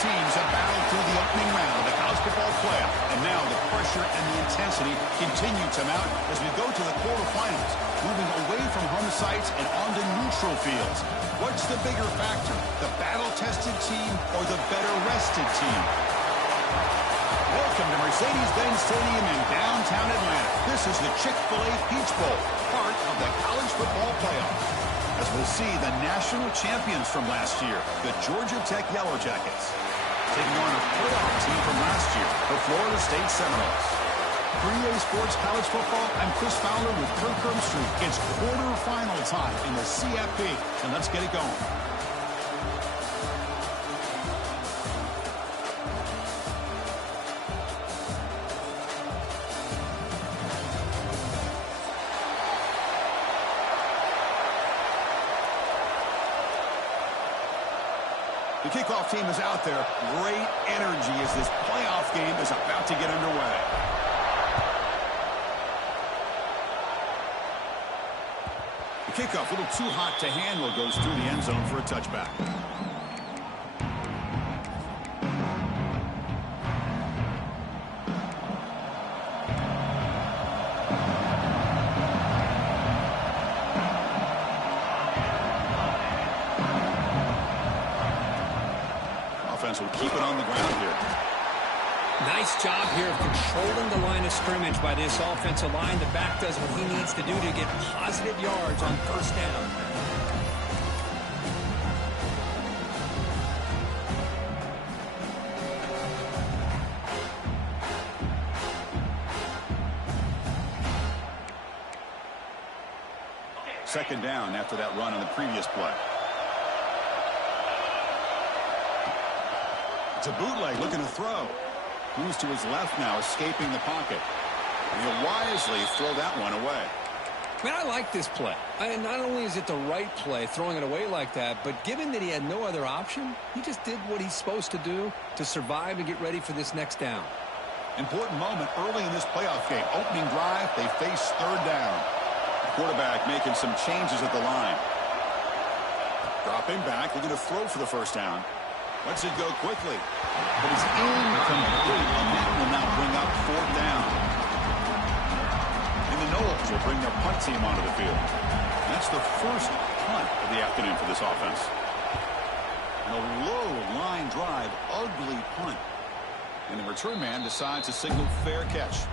teams have battled through the opening round of the college football playoff, and now the pressure and the intensity continue to mount as we go to the quarterfinals, moving away from home sites and onto neutral fields. What's the bigger factor, the battle-tested team or the better-rested team? Welcome to Mercedes-Benz Stadium in downtown Atlanta. This is the Chick-fil-A Peach Bowl, part of the college football playoff. As we'll see the national champions from last year, the Georgia Tech Yellow Jackets, taking on a playoff team from last year, the Florida State Seminoles. For EA Sports College Football, I'm Chris Fowler with Kirk Herbstreit. It's quarterfinal time in the CFP, and let's get it going. The kickoff team is out there. Great energy as this playoff game is about to get underway. The kickoff, a little too hot to handle, goes through the end zone for a touchback. Will keep it on the ground here. Nice job here of controlling the line of scrimmage by this offensive line. The back does what he needs to do to get positive yards on first down. Second down after that run on the previous play. It's a bootleg looking to throw. Moves to his left now, escaping the pocket. And he'll wisely throw that one away. Man, I like this play. Not only is it the right play, throwing it away like that, but given that he had no other option, he just did what he's supposed to do to survive and get ready for this next down. Important moment early in this playoff game. Opening drive, they face third down. The quarterback making some changes at the line. Dropping back, looking to throw for the first down. Lets it go quickly, but it's incomplete, and that will now bring up fourth down. And the Noles will bring their punt team onto the field. That's the first punt of the afternoon for this offense. And a low line drive, ugly punt. And the return man decides to signal fair catch.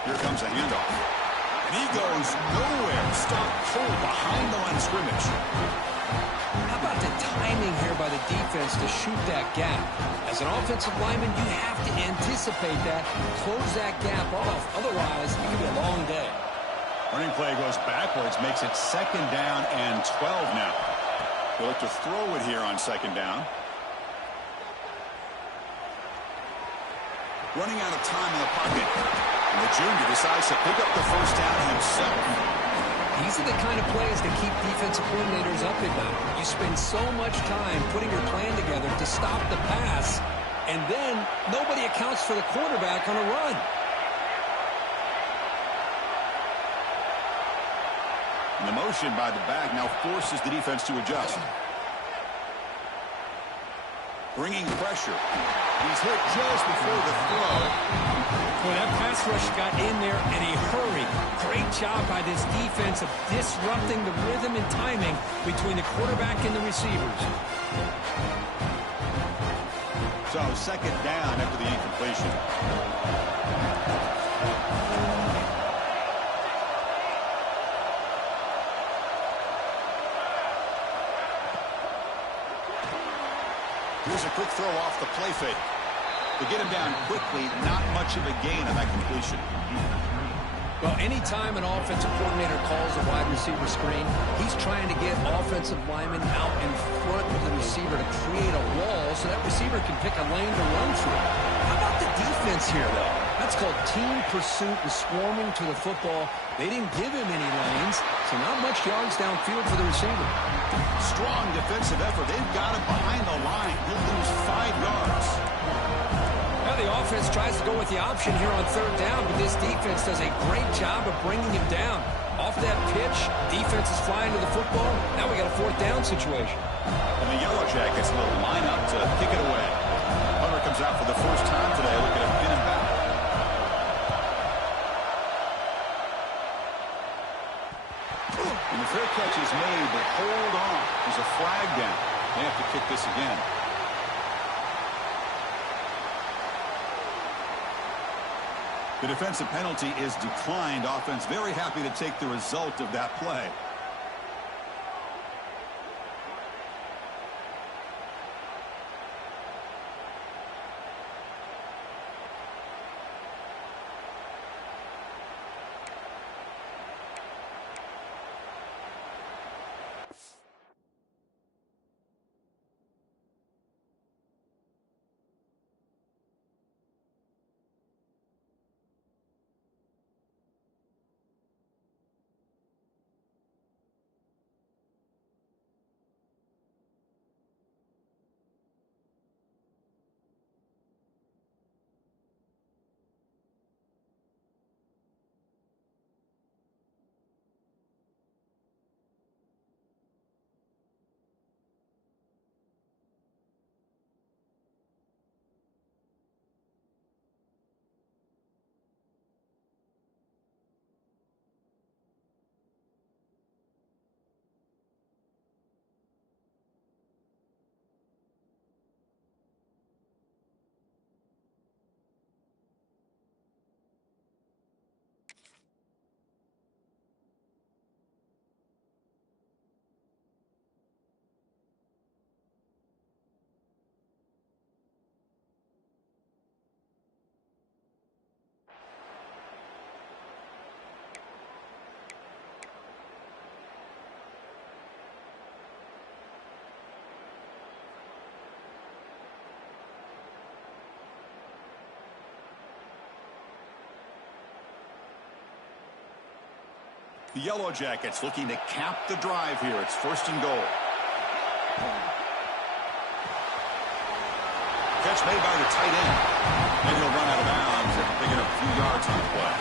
Here comes a handoff. And he goes nowhere. Stop cold behind the line of scrimmage. How about the timing here by the defense to shoot that gap? As an offensive lineman, you have to anticipate that, close that gap off. Otherwise, it could be a long day. Running play goes backwards, makes it second down and 12 now. They'll look to throw it here on second down. Running out of time in the pocket. And the junior decides to pick up the first down himself. These are the kind of plays that keep defensive coordinators up at night. You spend so much time putting your plan together to stop the pass, and then nobody accounts for the quarterback on a run. And the motion by the back now forces the defense to adjust. Bringing pressure. He's hit just before the throw. Well, that pass rush got in there in a hurry. Great job by this defense of disrupting the rhythm and timing between the quarterback and the receivers. So second down after the incompletion. Here's a quick throw off the play fake. To get him down quickly, not much of a gain on that completion. Well, anytime an offensive coordinator calls a wide receiver screen, he's trying to get offensive linemen out in front of the receiver to create a wall so that receiver can pick a lane to run through. How about the defense here, though? That's called team pursuit and swarming to the football. They didn't give him any lanes, so not much yards downfield for the receiver. Strong defensive effort. They've got him behind the line. He'll lose 5 yards. Now the offense tries to go with the option here on third down, but this defense does a great job of bringing him down. Off that pitch, defense is flying to the football. Now we got a fourth down situation. And the Yellow Jackets will line up to kick it away. Hunter comes out for the first time today. Look at him in and back. And the fair catch is made, but hold on. There's a flag down. They have to kick this again. The defensive penalty is declined. Offense very happy to take the result of that play. The Yellow Jackets looking to cap the drive here. It's first and goal. Catch made by the tight end. And he'll run out of bounds and pick up a few yards on the play.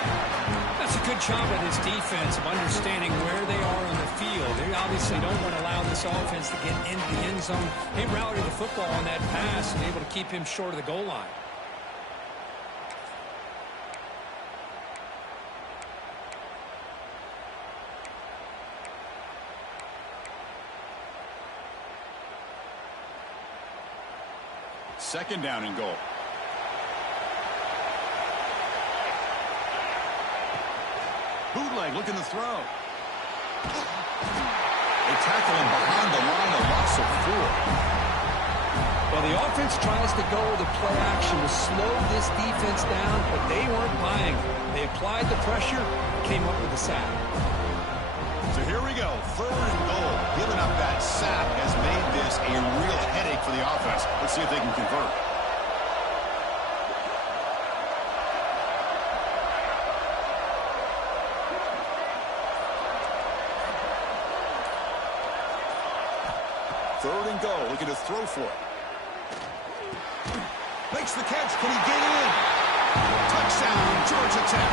That's a good job of this defense of understanding where they are on the field. They obviously don't want to allow this offense to get into the end zone. They routed the football on that pass and able to keep him short of the goal line. Second down and goal. Bootleg looking to throw. They tackle him behind the line, a loss of 4. Well, the offense tries to go with the play action to slow this defense down, but they weren't buying it. They applied the pressure, came up with the sack. So here we go, third and goal. Giving up that sack has made this a real headache for the offense. Let's see if they can convert. Third and goal, looking to throw for it. Makes the catch, can he get in? Touchdown, Georgia Tech,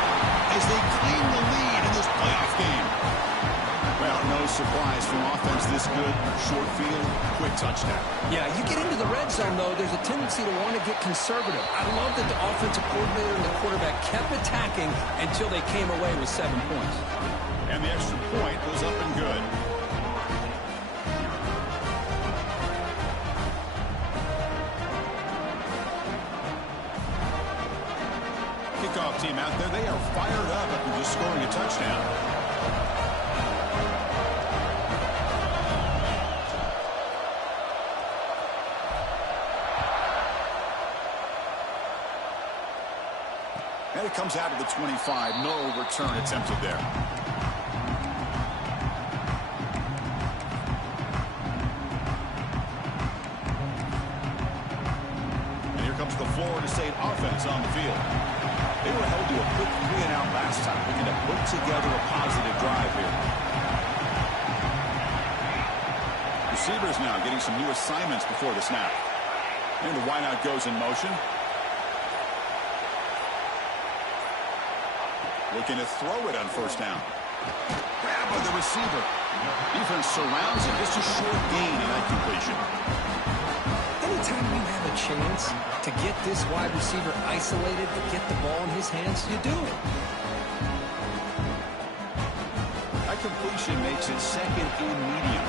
as they claim the lead in this playoff game. Well, no surprise from offense this good. Short field, quick touchdown. Yeah, you get into the red zone, though, there's a tendency to want to get conservative. I love that the offensive coordinator and the quarterback kept attacking until they came away with 7 points. And the extra point was up and good. Kickoff team out there, they are fired up after just scoring a touchdown. And it comes out of the 25. No return attempted there. And here comes the Florida State offense on the field. They were held to a quick 3-and-out last time, looking to put together a positive drive here. Receivers now getting some new assignments before the snap. And the wideout goes in motion. Looking to throw it on first down. Grab by the receiver. Defense surrounds him. Just a short gain in that completion. Anytime you have a chance to get this wide receiver isolated, to get the ball in his hands, you do it. That completion makes it second and medium.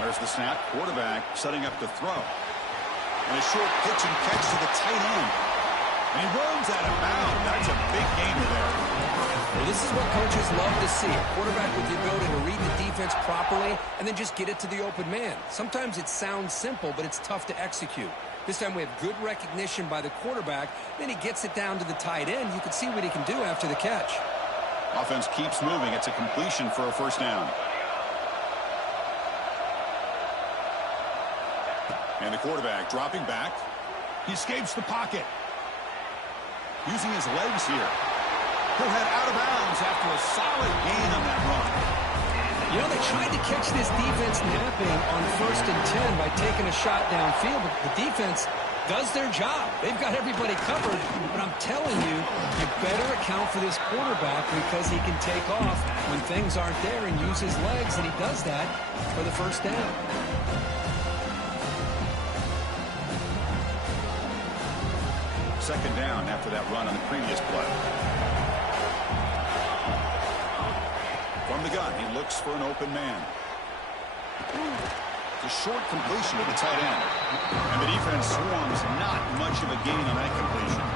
There's the snap. Quarterback setting up the throw. And a short pitch and catch to the tight end. And he runs out of bounds. That's a big gainer there. Well, this is what coaches love to see. A quarterback with the ability to read the defense properly and then just get it to the open man. Sometimes it sounds simple, but it's tough to execute. This time we have good recognition by the quarterback. Then he gets it down to the tight end. You can see what he can do after the catch. Offense keeps moving. It's a completion for a first down. And the quarterback dropping back. He escapes the pocket. Using his legs here. He'll head out of bounds after a solid gain on that run. You know, they tried to catch this defense napping on 1st and 10 by taking a shot downfield, but the defense does their job. They've got everybody covered, but I'm telling you, you better account for this quarterback because he can take off when things aren't there and use his legs, and he does that for the first down. Second down after that run on the previous play. From the gun, he looks for an open man. It's a short completion to the tight end. And the defense swarms not much of a gain on that completion.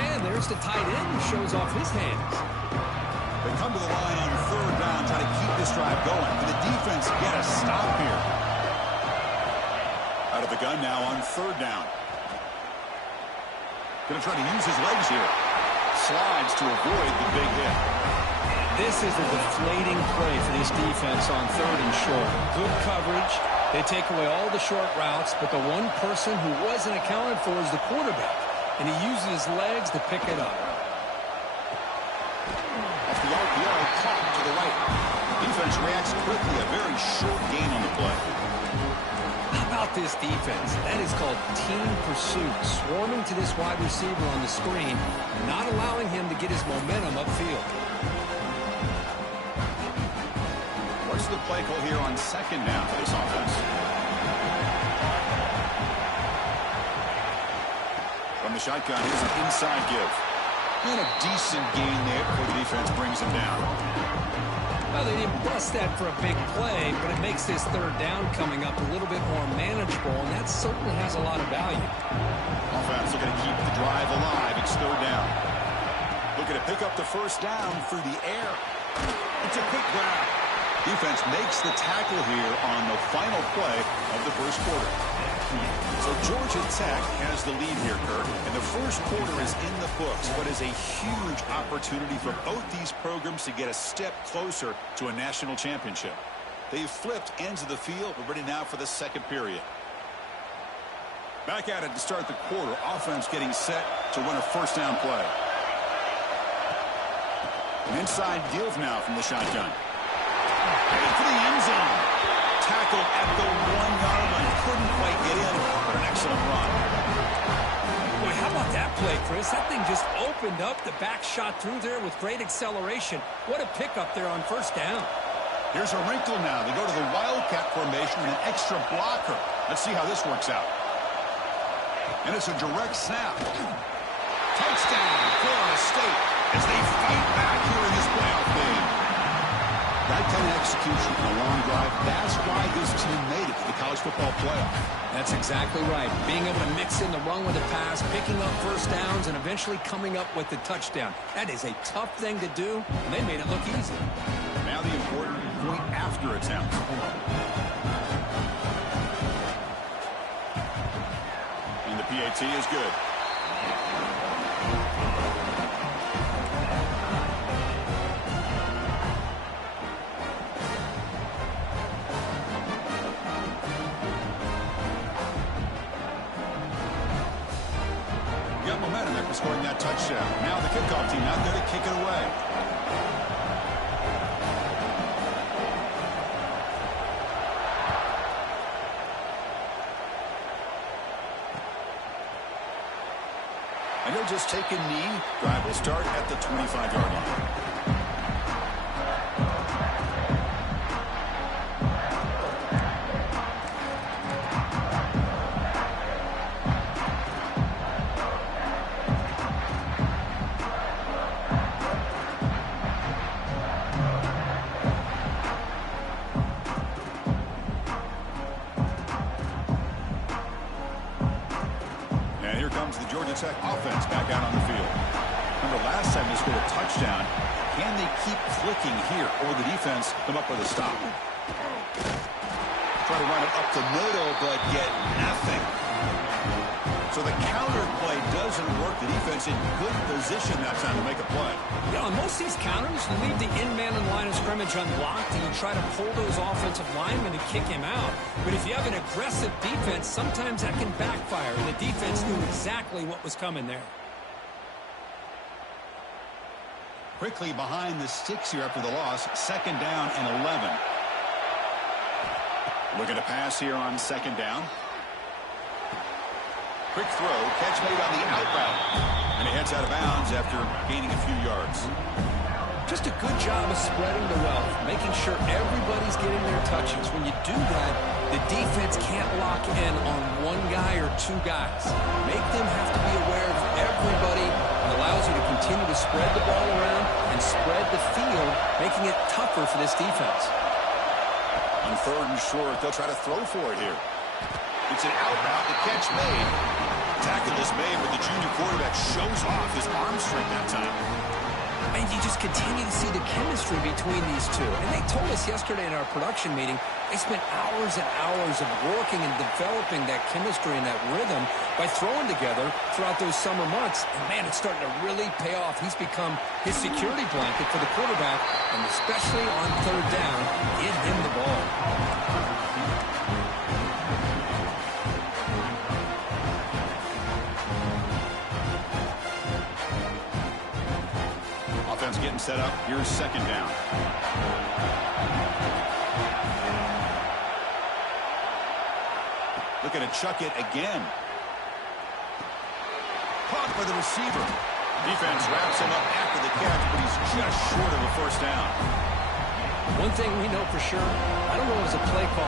And there's the tight end who shows off his hands. They come to the line on third down, try to keep this drive going. And the defense get a stop here. Out of the gun now on third down. Going to try to use his legs here. Slides to avoid the big hit. This is a deflating play for this defense on third and short. Good coverage. They take away all the short routes, but the one person who wasn't accounted for is the quarterback, and he uses his legs to pick it up. Off the RPO, caught to the right. Defense reacts quickly. A very short gain on the play. How about this defense? That is called team pursuit. Swarming to this wide receiver on the screen, not allowing him to get his momentum upfield. What's the play call here on second down for this offense? From the shotgun, here's an inside give. And a decent gain there before the defense brings him down. Well, they didn't bust that for a big play, but it makes this third down coming up a little bit more manageable, and that certainly has a lot of value. Offense looking to keep the drive alive. It's third down. Looking to pick up the first down through the air. It's a quick grab. Defense makes the tackle here on the final play of the first quarter. So Georgia Tech has the lead here, Kirk, and the first quarter is in the books, but is a huge opportunity for both these programs to get a step closer to a national championship. They've flipped ends of the field. We're ready now for the second period. Back at it to start the quarter. Offense getting set to win a first down play. An inside give now from the shotgun. Headed for the end zone. Tackled at the 1-yard line. Couldn't quite get in, but an excellent run. Boy, how about that play, Chris? That thing just opened up. The back shot through there with great acceleration. What a pickup there on first down. Here's a wrinkle now. They go to the Wildcat formation with an extra blocker. Let's see how this works out. And it's a direct snap. Touchdown, Florida State, as they fight back here in this playoff game. That kind of execution in a long drive, that's why this team made it to the college football playoff. That's exactly right. Being able to mix in the run with the pass, picking up first downs, and eventually coming up with the touchdown. That is a tough thing to do, and they made it look easy. Now the important point after attempt. And the PAT is good. scoring that touchdown. Now the kickoff team out there to kick it away. And he'll just take a knee. Drive will start at the 25-yard line. Comes the Georgia Tech offense back out on the field. Remember last time they scored a touchdown. Can they keep clicking here, or the defense come up with a stop? Try to run it up the middle, but get nothing. So the counter play doesn't work. The defense in good position that time to make a play. Yeah, on most of these counters, you leave the in-man in line of scrimmage unlocked, and you try to pull those offensive linemen to kick him out. But if you have an aggressive defense, sometimes that can backfire, and the defense knew exactly what was coming there. Quickly behind the sticks here after the loss. 2nd down and 11. Looking to pass here on 2nd down. Quick throw, catch made on the out route. And he heads out of bounds after gaining a few yards. Just a good job of spreading the wealth, making sure everybody's getting their touches. When you do that, the defense can't lock in on one guy or two guys. Make them have to be aware of everybody. It allows you to continue to spread the ball around and spread the field, making it tougher for this defense. On 3rd and short, they'll try to throw for it here. It's an out route, the catch made. Tackle is made, but the junior quarterback shows off his arm strength that time. And you just continue to see the chemistry between these two. And they told us yesterday in our production meeting, they spent hours and hours of working and developing that chemistry and that rhythm by throwing together throughout those summer months. And, man, it's starting to really pay off. He's become his security blanket for the quarterback, and especially on 3rd down, get him the ball. Offense getting set up. Here's 2nd down. Looking to chuck it again. Caught by the receiver. Defense wraps him up after the catch, but he's just short of a 1st down. One thing we know for sure, I don't know if it's a play call.